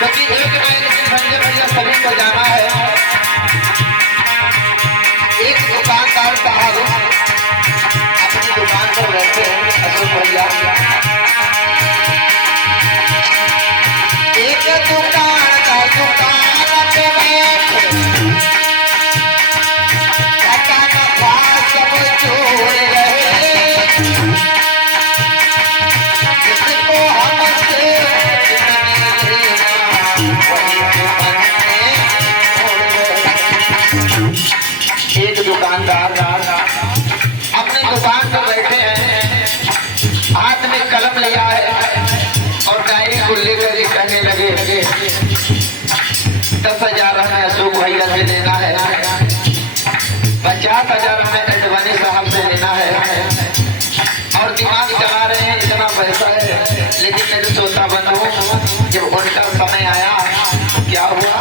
क्योंकि एक भैया भैया सभी को जाना है। एक दुकानदार साहब अपनी दुकान पर बैठे हैं, अशोक भैया। एक दुकानदार दुकान पे बैठे काका का पास सब छोड़ रहे, जिसको हमसे एक दुकानदार अपनी दुकान पर बैठे हैं, हाथ में कलम लिया है और डायरी को लेकर के कहने लगे 10,000 हमें अशोक भैया से लेना है, 50,000 हमें अडवाणी साहब से लेना है। और दिमाग चला रहे हैं इतना पैसा है, लेकिन मैं सोता बंद हूँ। जब उनका समय आया क्या हुआ,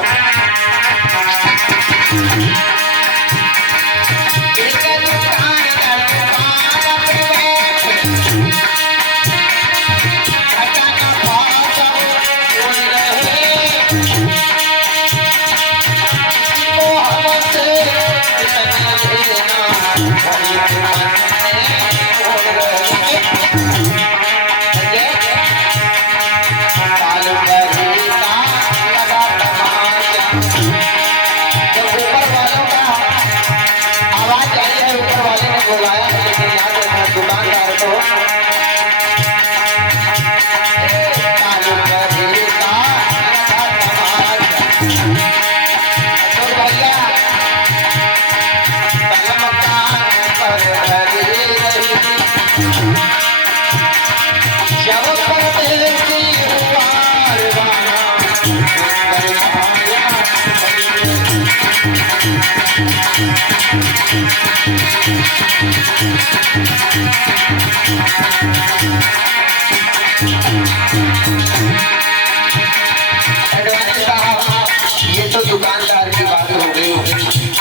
ये तो दुकानदार की बात हो गई।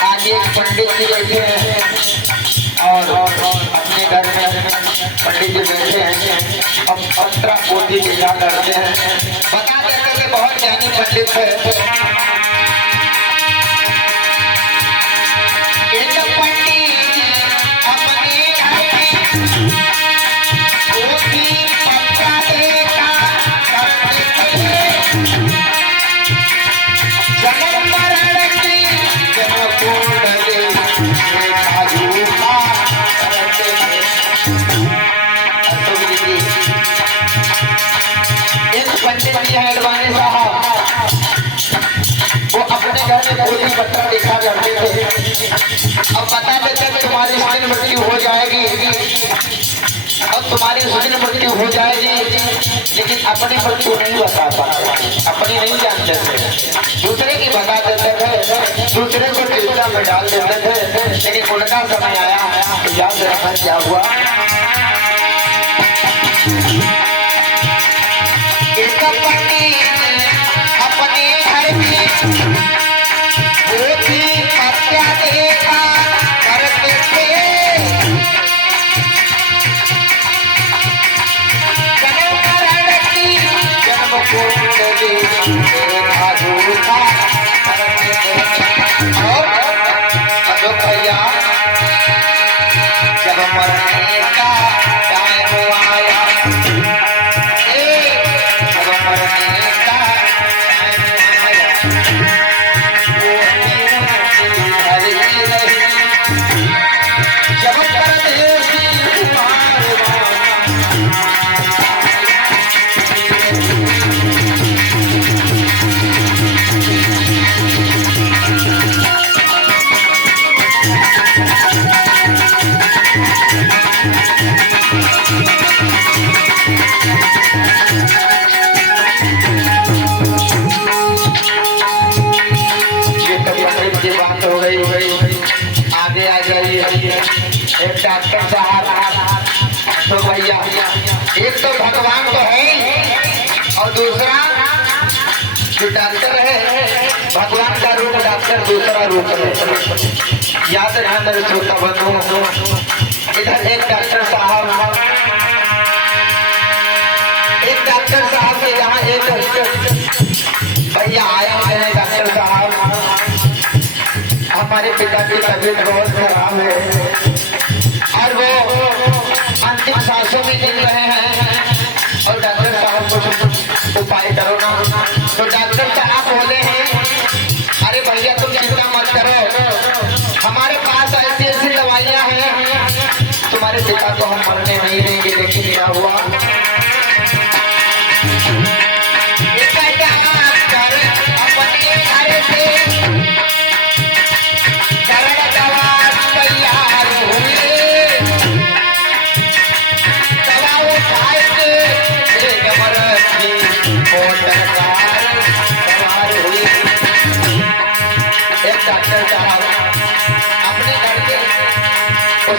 आज एक पंडित जी बैठे हैं और अपने घर में पंडित जी बैठे हैं, अब 15 पोथी पूजा करते हैं। बता देते कि बहुत ज्ञानी पंडित है। एक पंडित अपने घर में पोथी पत्रा देखा करते थे, जन्म मरण की जन्म कुंडली देखा झूठा करते थे। एक पंडित जी है अडवाणी साहब, वो अपने घर में पोथी पत्रा देखा करते थे। अब बता देते कि तुम्हारी इस दिन मृत्यु हो जाएगी, अब तुम्हारी उस दिन मृत्यु हो जाएगी, लेकिन अपनी मृत्यु नहीं बता पाते, अपनी नहीं जानते थे, दूसरे की बता देते थे, दूसरे को चिंता में डाल देते थे। लेकिन उनका समय आया तो याद रखना क्या हुआ। एक पंडित अपने घर में मरने का टाइम आया, अब मरने का टाइम आया, वो हरी रही जब परदेसी बात हो गई आगे आ जाइए। एक डॉक्टर साहब तो भैया, एक तो भगवान तो है और दूसरा जो डॉक्टर है भगवान का रूप, डॉक्टर दूसरा रूप है। याद रखना श्रोता बंधु, इधर एक डॉक्टर साहब के यहाँ एक भैया आया है। डॉक्टर साहब, हमारे पिता की तबीयत बहुत खराब है और वो अंतिम सांसों में गिन रहे हैं और डॉक्टर साहब कुछ उपाय करो ना। तो डॉक्टर साहब बोले हैं, अरे भैया तुम चिंता मत करो, हमारे पास ऐसी ऐसी दवाइयाँ हैं, तुम्हारे पिता को हम मरने नहीं देंगे। लेकिन क्या हुआ,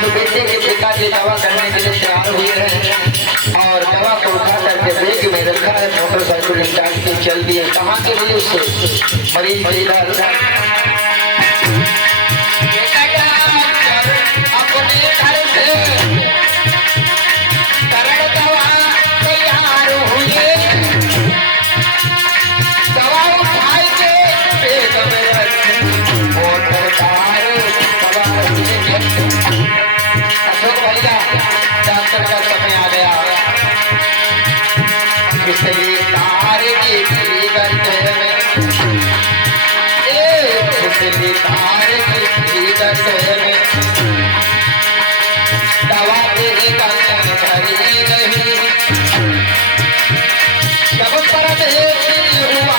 बेटे के पिता की दवा करने के लिए तैयार हुए हैं और दवा को उठा करके बैग में रखा है, मोटरसाइकिल स्टार्ट की चल दिए। कहाँ के लिए उससे मरीज डॉक्टर का समय आ गया। पिछली तार की गंध में, पिछली तार की गंध में दवा तेरी गंध भरी नहीं, जब परदेसी हुआ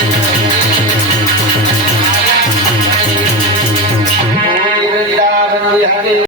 Thank you.